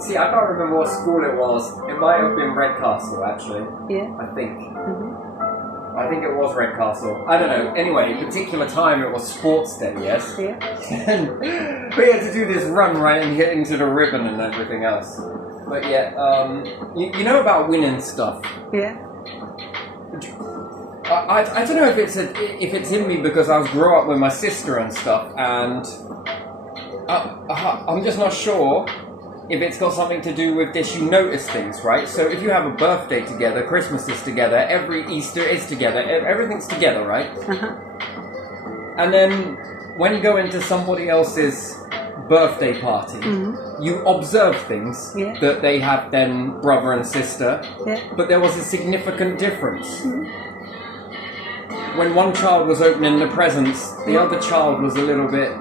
See, I can't remember what school it was. It might have been Redcastle, actually. Yeah. I think. I think it was Redcastle. I don't know. Anyway, particular time it was sports day, yes? Yeah. And we had to do this run right and hit into the ribbon and everything else. But yeah, you know about winning stuff. Yeah. I don't know if it's in me because I was grew up with my sister and stuff, and I'm just not sure if it's got something to do with this. You notice things, right? So if you have a birthday together, Christmas is together, every Easter is together, everything's together, right? And then when you go into somebody else's birthday party, you observe things that they have then brother and sister, but there was a significant difference. When one child was opening the presents, the other child was a little bit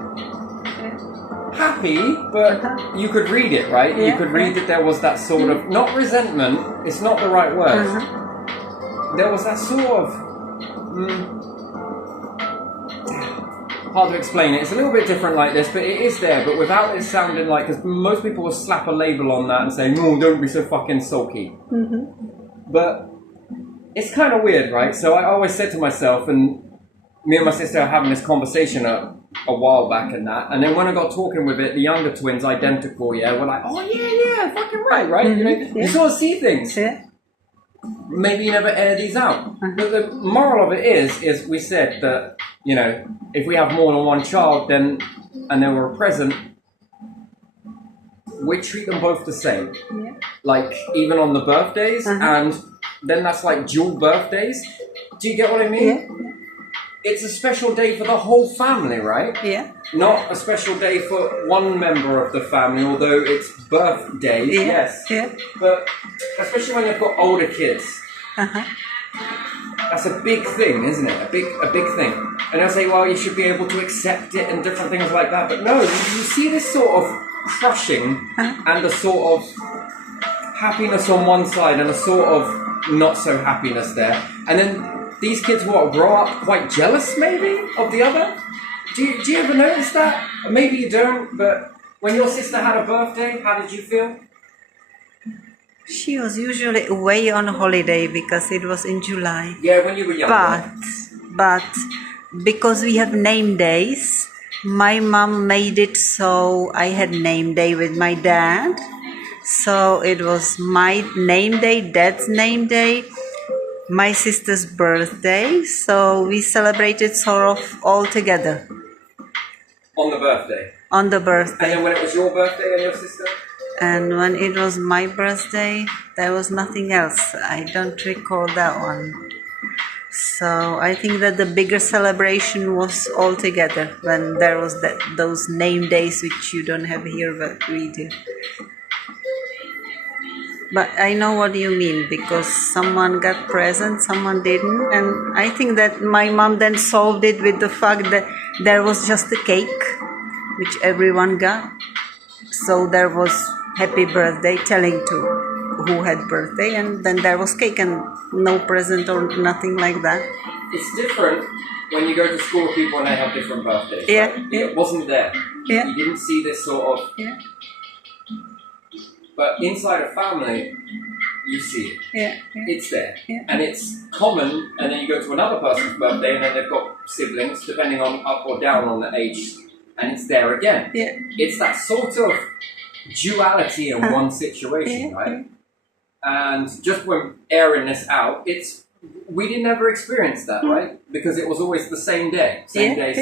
happy, but you could read it, right? You could read that there was that sort of, not resentment, it's not the right word. There was that sort of, hard to explain it. It's a little bit different like this, but it is there, but without it sounding like, because most people will slap a label on that and say, no, don't be so fucking sulky. But it's kind of weird, right? So I always said to myself, and me and my sister are having this conversation a while back and that, and then when I got talking with it, the younger twins, identical, we're like, oh yeah, fucking right? You know, you sort of see things. Maybe you never air these out. But the moral of it is we said that, you know, if we have more than one child, then, and they were present, we treat them both the same. Like, even on the birthdays, and then that's like dual birthdays. Do you get what I mean? It's a special day for the whole family, right? Not a special day for one member of the family, although it's birthday, yes. But especially when you've got older kids, that's a big thing, isn't it? A big thing. And I say, well, you should be able to accept it and different things like that. But no, you see this sort of crushing and a sort of happiness on one side and a sort of not so happiness there. And then these kids grow up quite jealous maybe of the other. Do you ever notice that? Maybe you don't, but when your sister had a birthday, how did you feel? She was usually away on holiday because it was in July. Yeah, when you were young. But because we have name days, my mom made it so I had name day with my dad. So it was my name day, dad's name day, my sister's birthday. So we celebrated sort of all together. On the birthday? On the birthday. And then when it was your birthday and your sister? And when it was my birthday, there was nothing else. I don't recall that one. So I think that the bigger celebration was all together when there was those name days which you don't have here, but we do. But I know what you mean, because someone got present, someone didn't. And I think that my mom then solved it with the fact that there was just a cake, which everyone got. So there was happy birthday telling to who had birthday, and then there was cake and no present or nothing like that. It's different when you go to school with people and they have different birthdays. Yeah, right? It wasn't there. You didn't see this sort of... But inside a family, you see it. It's there. And it's common, and then you go to another person's birthday and then they've got siblings, depending on up or down on the age, and it's there again. It's that sort of duality in one situation, right? And just when airing this out, we didn't ever experience that, right? Because it was always the same day. Same day.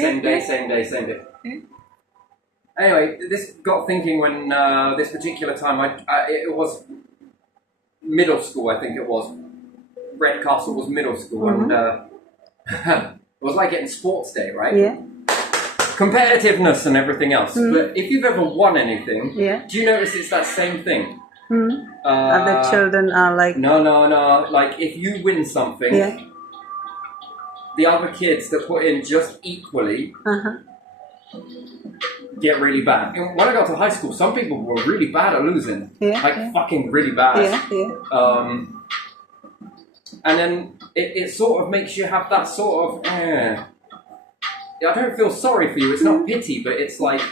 Anyway, this got thinking when this particular time, it was middle school, I think it was. Redcastle was middle school, and it was like getting sports day, right? Competitiveness and everything else. But if you've ever won anything, do you notice it's that same thing? Other children are like... No. Like, if you win something, the other kids that put in just equally get really bad. And when I got to high school, some people were really bad at losing. Fucking really bad. And then it sort of makes you have that sort of... I don't feel sorry for you. It's not pity, but it's like...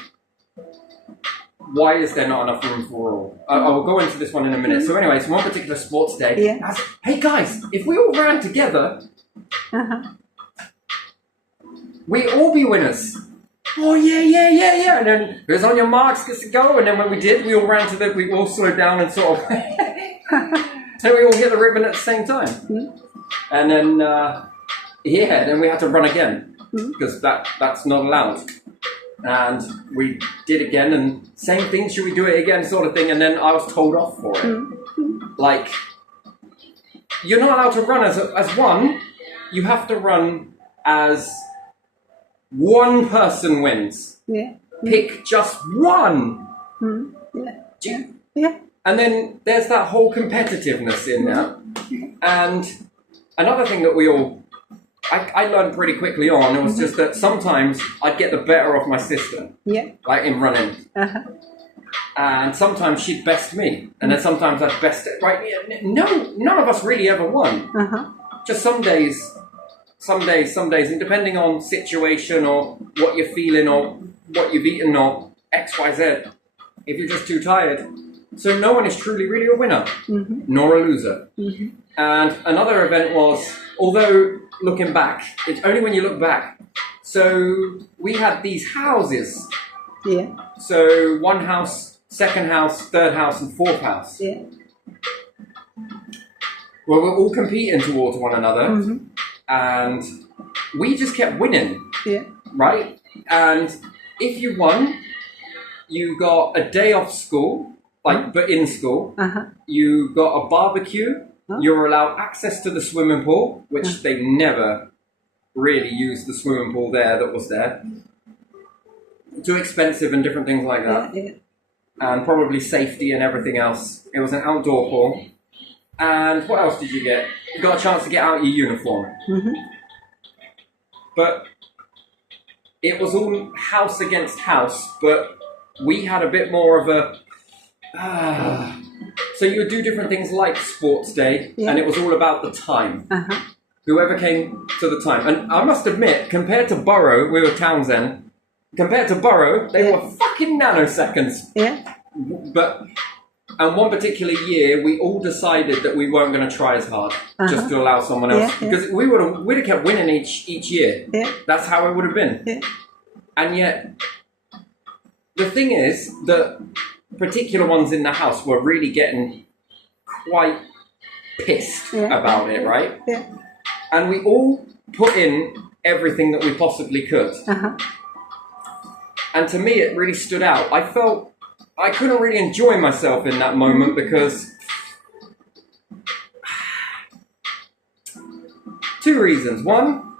why is there not enough room for all? I will go into this one in a minute. So anyways, one particular sports day, hey guys, if we all ran together, we'd all be winners. Oh yeah. And then it was on your marks, get to go. And then when we did, we all ran we all slowed down and sort of, so we all hit the ribbon at the same time. And then, then we had to run again because that's not allowed. And we did again, and same thing, should we do it again, sort of thing. And then I was told off for it. Like, you're not allowed to run as one. You have to run as one person wins. Pick just one. And then there's that whole competitiveness in that. And another thing that I learned pretty quickly on, it was just that sometimes I'd get the better of my sister, like in running. And sometimes she'd best me, and then sometimes I'd best it, right? No, none of us really ever won. Just some days, and depending on situation or what you're feeling or what you've eaten or X, Y, Z, if you're just too tired. So no one is truly really a winner, nor a loser. And another event was, although looking back, it's only when you look back. So we had these houses. So one house, second house, third house, and fourth house. Well, we're all competing towards one another. And we just kept winning. Right? And if you won, you got a day off school, but in school. You got a barbecue. You're allowed access to the swimming pool, which they never really used the swimming pool that was there. Too expensive and different things like that. And probably safety and everything else. It was an outdoor pool. And what else did you get? You got a chance to get out your uniform. But it was all house against house, but we had a bit more of a... So you would do different things like sports day, and it was all about the time. Whoever came to the time. And I must admit, compared to Borough, we were Townsend, compared to Borough, they were fucking nanoseconds. And one particular year, we all decided that we weren't going to try as hard, just to allow someone else. Because we'd have kept winning each year. That's how it would have been. And yet, the thing is that particular ones in the house were really getting quite pissed about it, right? And we all put in everything that we possibly could. And to me, it really stood out. I felt I couldn't really enjoy myself in that moment because two reasons. One,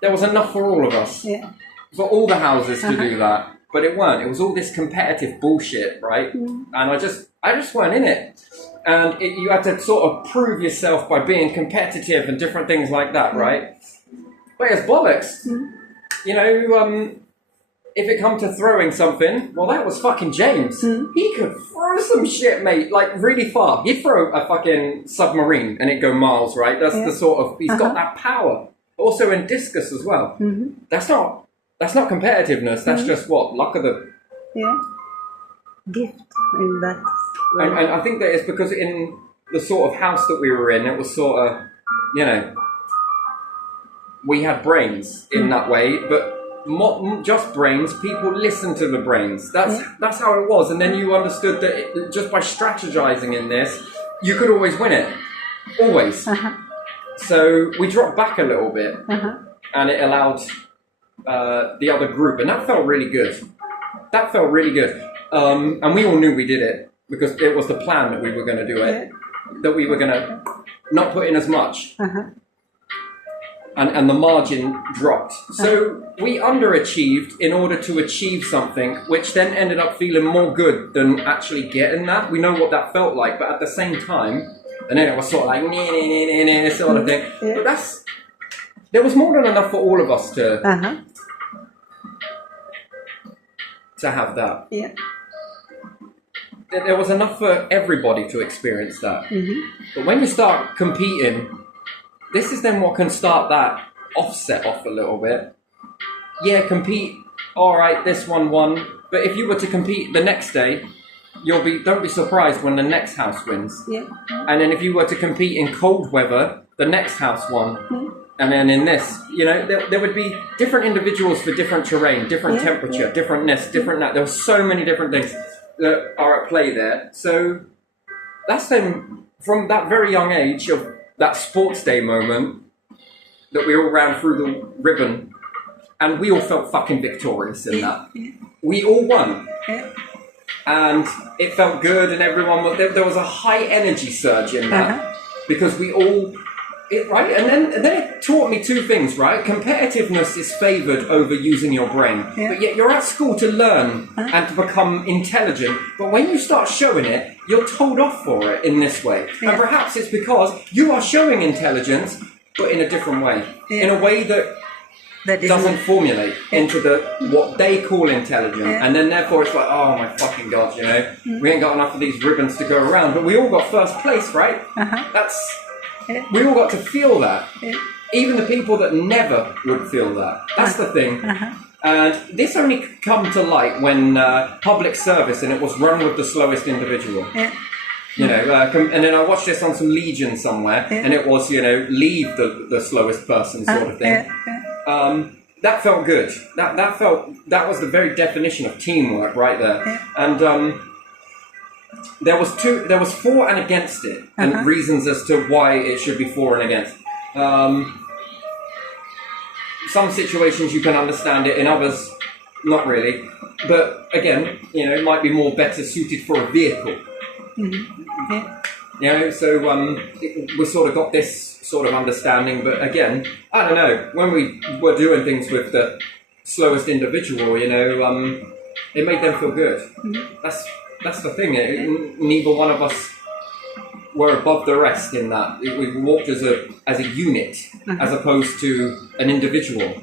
there was enough for all of us, for all the houses to do that. But it weren't. It was all this competitive bullshit, right? And I just weren't in it. And you had to sort of prove yourself by being competitive and different things like that, right? But it's bollocks. You know, if it come to throwing something, well, that was fucking James. He could throw some shit, mate, like really far. He'd throw a fucking submarine and it'd go miles, right? That's the sort of, he's got that power. Also in discus as well. That's not competitiveness. That's just what? Luck of the... Gift in that. And I think that it's because in the sort of house that we were in, it was sort of, you know, we had brains in that way, but not just brains, people listen to the brains. That's how it was. And then you understood that just by strategizing in this, you could always win it. Always. So we dropped back a little bit, and it allowed... the other group, and that felt really good. And we all knew we did it because it was the plan that we were going to do it, that we were going to not put in as much, and the margin dropped. So we underachieved in order to achieve something, which then ended up feeling more good than actually getting that. We know what that felt like, but at the same time, and then it was sort of like sort of thing. But there was more than enough for all of us to have that. There was enough for everybody to experience that. But when you start competing, this is then what can start that offset off a little bit. Compete. All right, this one won. But if you were to compete the next day, don't be surprised when the next house wins. Yeah. And then if you were to compete in cold weather, the next house won. And then in this, there would be different individuals for different terrain, different temperature, different this, different that. There were so many different things that are at play there. So that's then, from that very young age of that sports day moment, that we all ran through the ribbon, and we all felt fucking victorious in that. We all won. And it felt good, and everyone was, there was a high energy surge in that, because we all... right, and then it taught me two things, right? Competitiveness is favoured over using your brain, but yet you're at school to learn and to become intelligent. But when you start showing it, you're told off for it in this way, and perhaps it's because you are showing intelligence, but in a different way, in a way that doesn't formulate into what they call intelligent, and then therefore it's like, oh my fucking god, we ain't got enough of these ribbons to go around, but we all got first place, right? We all got to feel that. Even the people that never would feel that. That's the thing. And this only come to light when public service, and it was run with the slowest individual. And then I watched this on some Legion somewhere, and it was, leave the slowest person sort of thing. That felt good. That was the very definition of teamwork right there. And there was for and against it, and reasons as to why it should be for and against. Some situations you can understand it, in others not really. But again, it might be more better suited for a vehicle. So we sort of got this sort of understanding. But again, I don't know, when we were doing things with the slowest individual, it made them feel good. That's the thing. Neither one of us were above the rest in that. We walked as a unit, as opposed to an individual.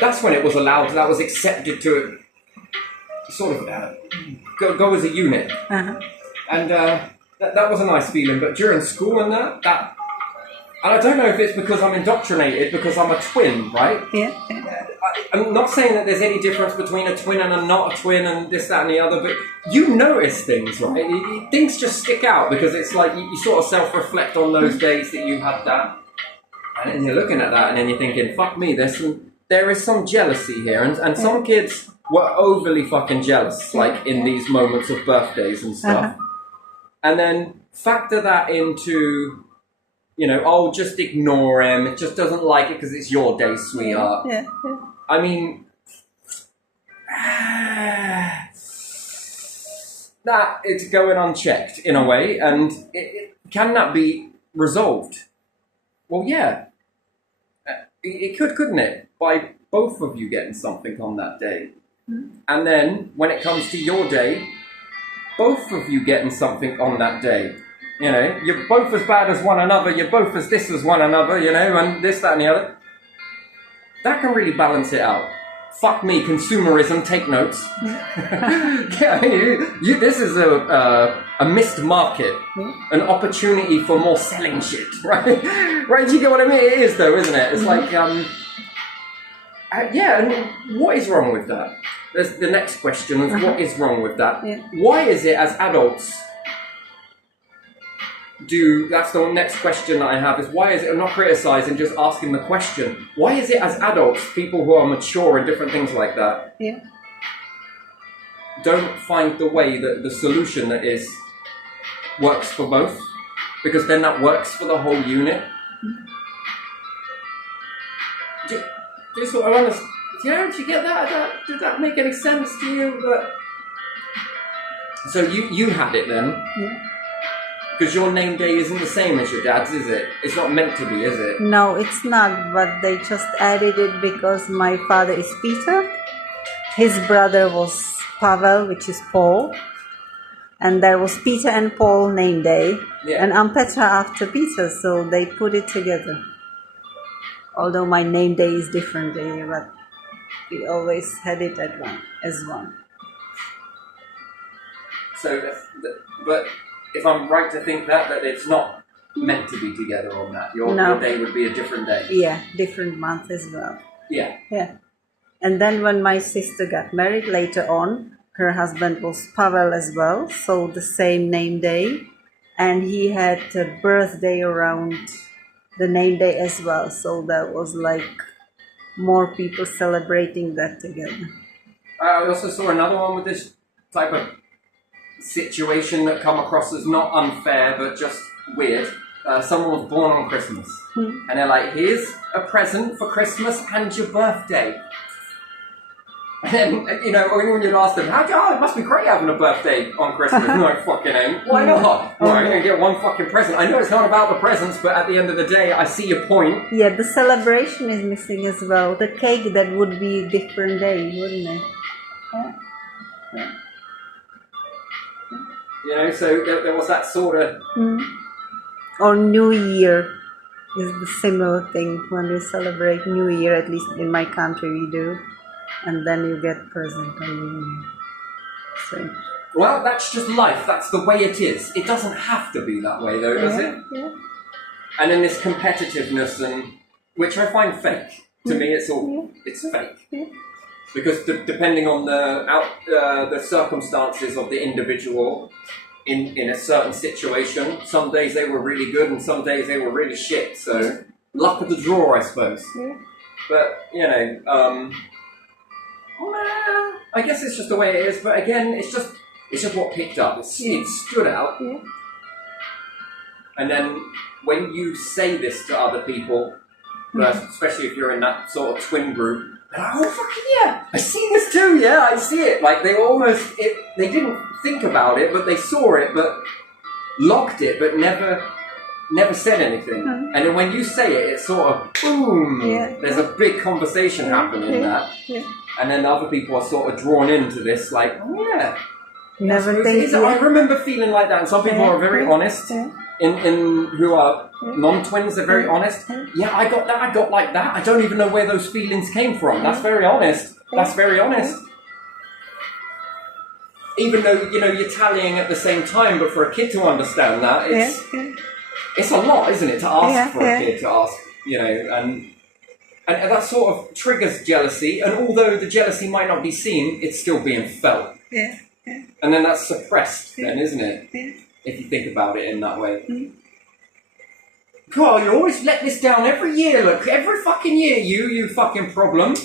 That's when it was allowed. That was accepted to sort of go as a unit. And that was a nice feeling. But during school and that. And I don't know if it's because I'm indoctrinated, because I'm a twin, right? I'm not saying that there's any difference between a twin and a not a twin and this, that and the other, but you notice things, right? Things just stick out, because it's like you sort of self-reflect on those days that you had that. And then you're looking at that and then you're thinking, fuck me, there is some jealousy here. And some kids were overly fucking jealous, like in these moments of birthdays and stuff. And then factor that into... just ignore him. It just doesn't like it because it's your day, sweetheart. I mean, that is going unchecked in a way, and can that be resolved? Well, yeah. It could, couldn't it? By both of you getting something on that day. And then, when it comes to your day, both of you getting something on that day. You're both as bad as one another, you're both as this as one another, and this, that and the other. That can really balance it out. Fuck me, consumerism, take notes. This is a missed market, an opportunity for more selling shit, right? Right, do you get what I mean? It is though, isn't it? It's like, and what is wrong with that? There's the next question is, what is wrong with that? Why is it as adults... that's the next question that I have, is why is it, I'm not criticising, just asking the question, why is it as adults, people who are mature and different things like that, don't find the way that the solution that works for both? Because then that works for the whole unit. Do you sort of understand? Do you get that? Did that make any sense to you? So you had it then? Because your name day isn't the same as your dad's, is it? It's not meant to be, is it? No, it's not, but they just added it because my father is Peter. His brother was Pavel, which is Paul. And there was Peter and Paul name day. And I'm Petra after Peter, so they put it together. Although my name day is different, but we always had it as one. So, but... if I'm right to think that it's not meant to be together on that. Your day would be a different day. Yeah, different month as well. Yeah. And then when my sister got married later on, her husband was Pavel as well, so the same name day. And he had a birthday around the name day as well. So that was like more people celebrating that together. I also saw another one with this type of situation that come across as not unfair, but just weird. Someone was born on Christmas. And they're like, here's a present for Christmas and your birthday. And, you know, when you'd ask them, it must be great having a birthday on Christmas. I'm like, fucking ain't. Why not? Well, I'm going to get one fucking present. I know it's not about the presents, but at the end of the day, I see your point. Yeah, the celebration is missing as well. The cake, that would be a different day, wouldn't it? Yeah. You know, so there was that sort of... Or New Year is the similar thing. When we celebrate New Year, at least in my country we do. And then you get present on New Year. So. Well, that's just life. That's the way it is. It doesn't have to be that way, though, does it? Yeah. And then this competitiveness, which I find fake. To me, it's fake. Yeah. Because depending on the circumstances of the individual in a certain situation, some days they were really good and some days they were really shit. So luck of the draw, I suppose. Yeah. But you know, I guess it's just the way it is. But again, it's just what picked up. It stood out. Yeah. And then when you say this to other people, especially if you're in that sort of twin group. Oh, fucking yeah! I see this too, yeah, I see it. Like, they didn't think about it, but they saw it, but logged it, but never said anything. And then when you say it, it's sort of, boom! Yeah. There's a big conversation happening in that. Yeah. And then other people are sort of drawn into this, like, oh yeah. Never think. I remember feeling like that, and some people are very honest. In who are non-twins, they're very honest. Yeah, I got that, I got like that. I don't even know where those feelings came from. That's very honest. That's very honest. Even though, you know, you're tallying at the same time, but for a kid to understand that, it's a lot, isn't it, to ask for a kid to ask, you know, and that sort of triggers jealousy, and although the jealousy might not be seen, it's still being felt. Yeah. And then that's suppressed then, isn't it? Yeah. If you think about it in that way. God, you always let this down every year, look. Every fucking year, you fucking problem.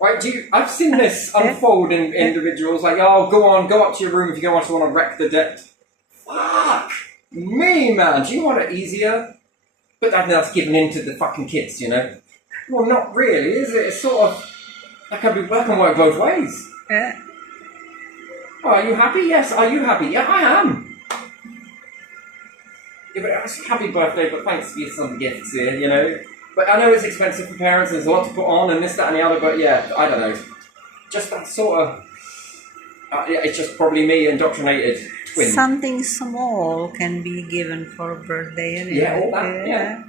Right, I've seen this unfold in individuals, like, oh, go up to your room if you want to wreck the deck. Fuck me, man. Do you want it easier? But that's giving in to the fucking kids, you know? Well, not really, is it? It's sort of, that can work both ways. Yeah. Oh, are you happy? Yes. Are you happy? Yeah, I am. Yeah, but it's a happy birthday, but thanks for some gifts here, you know. But I know it's expensive for parents, there's a lot to put on, and this, that, and the other, but yeah, I don't know. Just that sort of... it's just probably me, indoctrinated twin. Something small can be given for a birthday, anyway. Yeah, all that, yeah.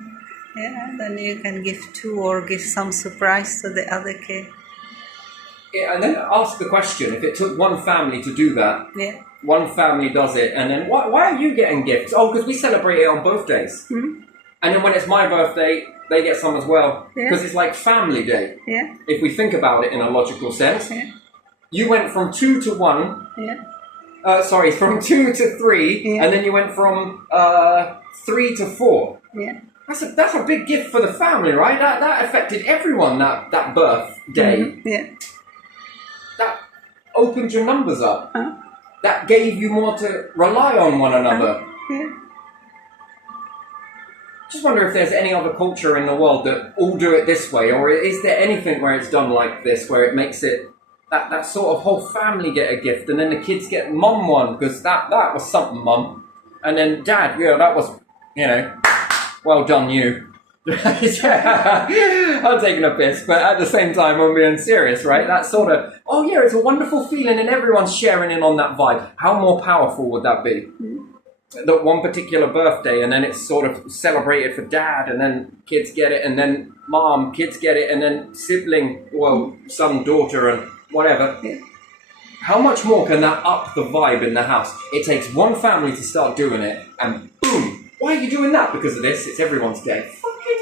Yeah, then you can give two or give some surprise to the other kid. Yeah, and then ask the question, if it took one family to do that, one family does it, and then why are you getting gifts? Oh, because we celebrate it on both days. And then when it's my birthday, they get some as well. Because it's like family day. Yeah. If we think about it in a logical sense. Yeah. You went from 2 to 1. Yeah. From 2 to 3, and then you went from 3 to 4. Yeah. That's a big gift for the family, right? That affected everyone, that birthday. Yeah. That opened your numbers up. That gave you more to rely on one another. Yeah. Just wonder if there's any other culture in the world that all do it this way, or is there anything where it's done like this, where it makes it that sort of whole family get a gift, and then the kids get mum one, because that was something, mum, and then dad, that was, well done you. I'm taking a piss, but at the same time I'm being serious, right? That sort of, it's a wonderful feeling and everyone's sharing in on that vibe. How more powerful would that be? That one particular birthday, and then it's sort of celebrated for dad, and then kids get it, and then mom, kids get it, and then sibling, son, daughter, and whatever. How much more can that up the vibe in the house? It takes one family to start doing it, and boom! Why are you doing that? Because of this? It's everyone's day. Fucking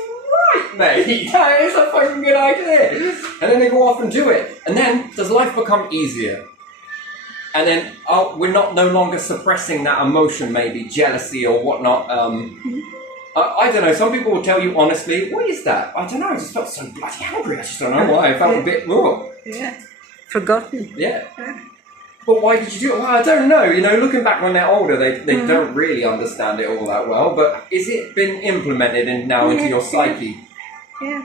right, mate. That is a fucking good idea. And then they go off and do it. And then does life become easier? And then we're no longer suppressing that emotion, maybe jealousy or whatnot. I don't know. Some people will tell you honestly, what is that? I don't know. I just felt so bloody hungry. I just don't know why. I felt a bit raw. Yeah. Forgotten. Yeah. But why did you do it? Well, I don't know. You know, looking back when they're older, they don't really understand it all that well. But is it been implemented into your psyche? Yeah.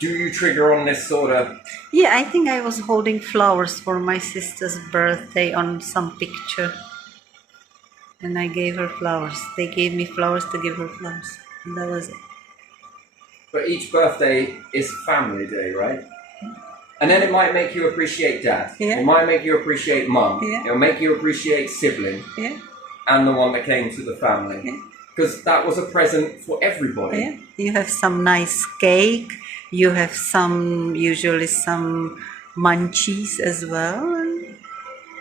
Do you trigger on this sort of... Yeah, I think I was holding flowers for my sister's birthday on some picture. And I gave her flowers. They gave me flowers to give her flowers. And that was it. But each birthday is family day, right? And then it might make you appreciate dad. Yeah. It might make you appreciate mum. Yeah. It'll make you appreciate sibling. Yeah. And the one that came to the family. Because that was a present for everybody. Yeah. You have some nice cake. You have usually some munchies as well. And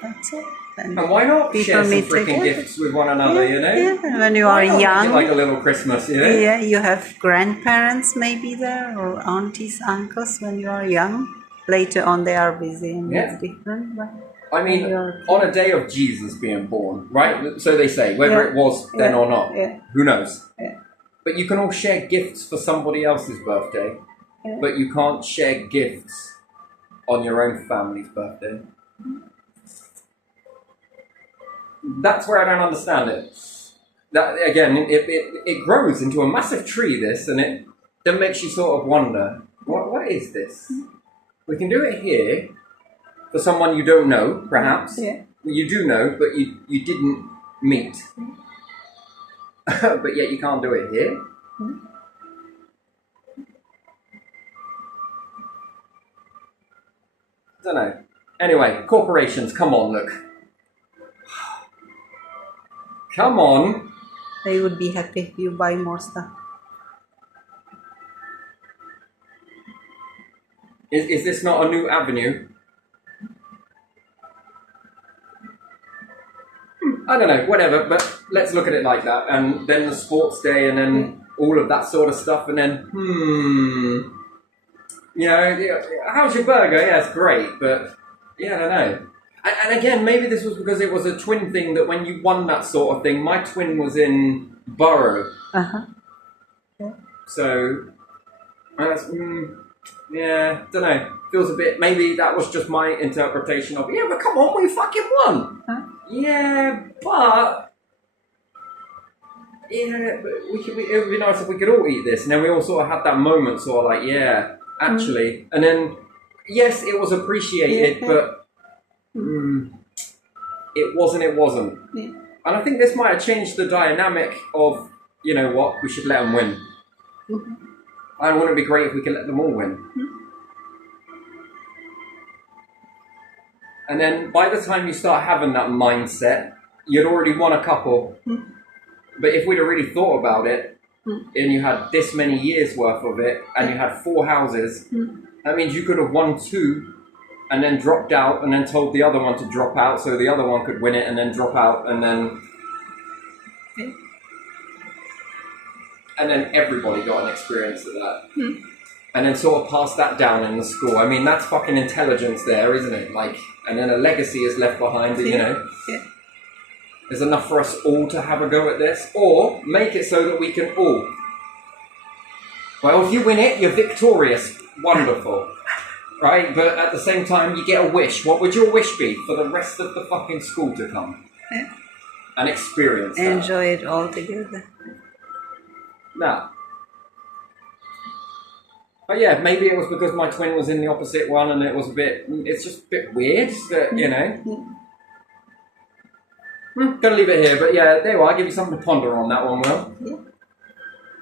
that's it. And why not share some freaking gifts with one another, you know? Yeah, when you are young. Like a little Christmas, you know? Yeah, you have grandparents maybe there, or aunties, uncles when you are young. Later on they are busy and it's different. But I mean, on a day of Jesus being born, right? So they say, whether it was then or not, who knows? Yeah. But you can all share gifts for somebody else's birthday, but you can't share gifts on your own family's birthday. That's where I don't understand it. That again, it grows into a massive tree. This and it then makes you sort of wonder, what is this? We can do it here for someone you don't know, perhaps. Yeah. You do know, but you didn't meet. But yet you can't do it here. I don't know. Anyway, corporations, come on, look. Come on. They would be happy if you buy more stuff. Is this not a new avenue? I don't know, whatever, but let's look at it like that. And then the sports day and then all of that sort of stuff. And then, you know, how's your burger? Yeah, it's great, but yeah, I don't know. And again, maybe this was because it was a twin thing that when you won that sort of thing, my twin was in Borough. Yeah. So, that's, yeah, don't know. Feels a bit, maybe that was just my interpretation of, yeah, but come on, we fucking won. Yeah, but it would be nice if we could all eat this. And then we all sort of had that moment, sort of like, yeah, actually. And then, yes, it was appreciated, but it wasn't. Yeah. And I think this might have changed the dynamic of, you know what, we should let them win. And wouldn't it be great if we could let them all win? And then by the time you start having that mindset, you'd already won a couple. But if we'd have really thought about it, and you had this many years worth of it, and you had 4 houses, that means you could have won 2, and then dropped out, and then told the other one to drop out, so the other one could win it, and then drop out, and then... And then everybody got an experience of that. And then sort of pass that down in the school. I mean, that's fucking intelligence there, isn't it? Like, and then a legacy is left behind, you know. There's enough for us all to have a go at this. Or make it so that we can all. Well, if you win it, you're victorious. Wonderful. Right? But at the same time, you get a wish. What would your wish be for the rest of the fucking school to come? And experience that. Enjoy it all together. No. But yeah, maybe it was because my twin was in the opposite one and it was it's just a bit weird that, you know. Gonna leave it here, but yeah, there you are. I'll give you something to ponder on that one, Will.